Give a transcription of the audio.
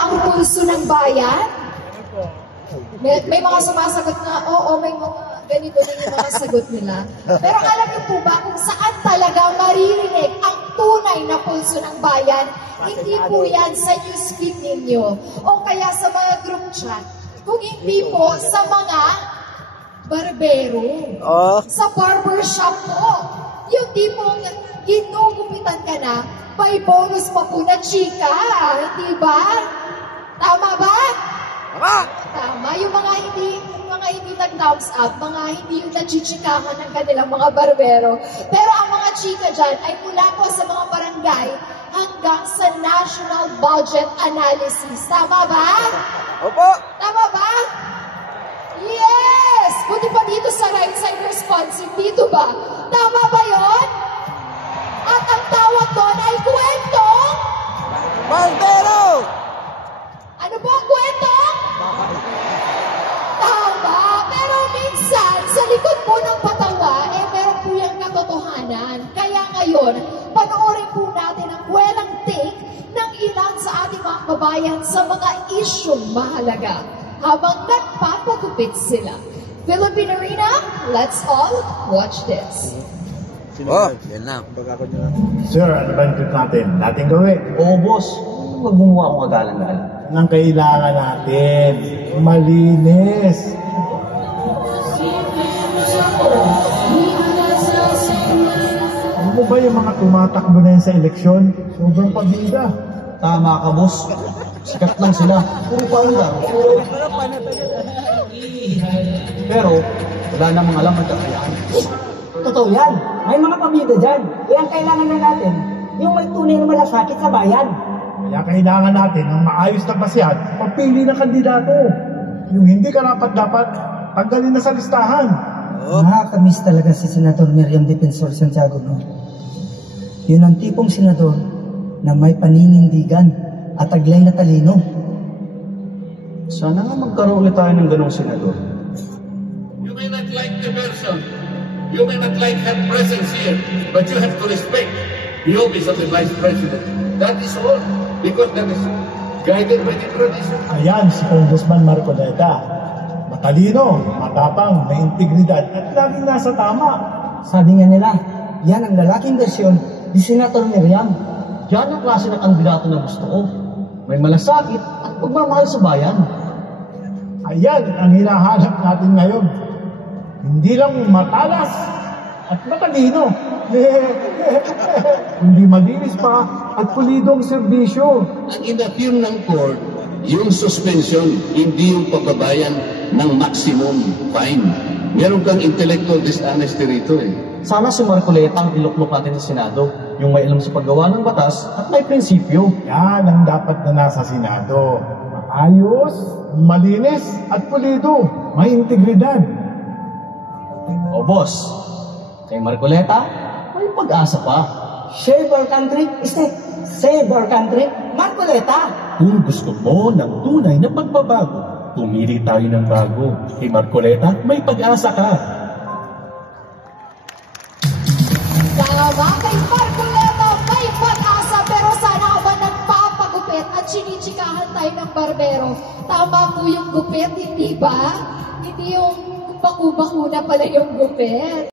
Ang pulso ng bayan? May mga sumasagot na, oo, may mga ganito na yung mga sagot nila. Pero alam niyo po ba kung saan talaga maririnig ang tunay na pulso ng bayan? Hindi po yan sa newsfeed ninyo o kaya sa mga group chat. Kung hindi po sa mga barbero, sa barbershop po. Yung tipong ginugupitan ka na, may bonus pa po na chika. Hindi ba? Tama ba? Tama! Tama. Yung mga hindi nag-thumbs up, mga hindi yung nachichikahan ng kanilang mga barbero. Pero ang mga chika dyan ay mula po sa mga barangay hanggang sa national budget analysis. Tama ba? Opo! Tama ba? Yes! Buti pa dito sa right side responsive. Dito ba? Tama ba yon? At ang tawag doon ay kwentong? Barbero! Ano po ang kwento? Tama. Pero minsan, sa likod po ng patawa, meron po yung katotohanan. Kaya ngayon, panoorin po natin ang kwelang take ng ilan sa ating mga kabayan sa mga isyong mahalaga habang nagpapagupit sila. Philippine Arena, let's all watch this. Oh, yan na. Sir, ano ba yung trip natin? Natin gawin. Oo, boss. Magbumuha akong agalang-galang. Ang kailangan natin, malinis. Ano mo ba yung mga tumatakbo na yun sa eleksyon? Sobrang pabida. Tama ka, boss. Sikat lang sila. Puro paandar. Pero, wala namang alam ang kakayaan. Totoo yan. May mga pamilya dyan. Kaya ang kailangan na natin, yung may tunay na malasakit sa bayan. Kaya kailangan natin ng maayos na pasyan, pagpili ng kandidato. Yung hindi karapat-dapat, tanggalin na sa listahan. Nakakamiss talaga si Senator Miriam Defensor Santiago, no? Yun ang tipong senador na may paninindigan at taglay na talino. Sana nga magkaroon ulit tayo ng ganong senador. You may not like the person, you may not like her presence here, but you have to respect the office of the Vice President. That is all, because that is guided by the tradition. Ayan, si Congressman Marcoleta. Matalino, matapang, may integridad, at laging nasa tama. Sabi nga nila, yan ang lalaking bersyon ni Senator Miriam. Yan ang klase ng kandidato na gusto ko. May malasakit at pagmamahal sa bayan. Ayan ang hinahanap natin ngayon. Hindi lang matalas at matalino. Hindi malinis pa at pulidong serbisyo. Ang inappeal ng court, yung suspension, hindi yung pagbabayan ng maximum fine. Meron kang intellectual dishonesty rito eh. Sana si Marcoleta ang iluklok natin sa Senado, yung may alam sa paggawa ng batas at may prinsipyo. Yan ang dapat na nasa Senado. Maayos, malinis at pulido. May integridad. O boss, kay Marcoleta, may pag-asa pa. Save our country, save our country, Marcoleta. Kung gusto mo ng tunay na pagbabago, pumili tayo ng bago. Kay Marcoleta, may pag-asa ka. Tama kay Marcoleta, may pag-asa, pero sana ba nagpapagupit at sinichikahan tayo ng barbero? Tama po yung gupit, hindi ba? Hindi yung baku-baku na pala yung gupit.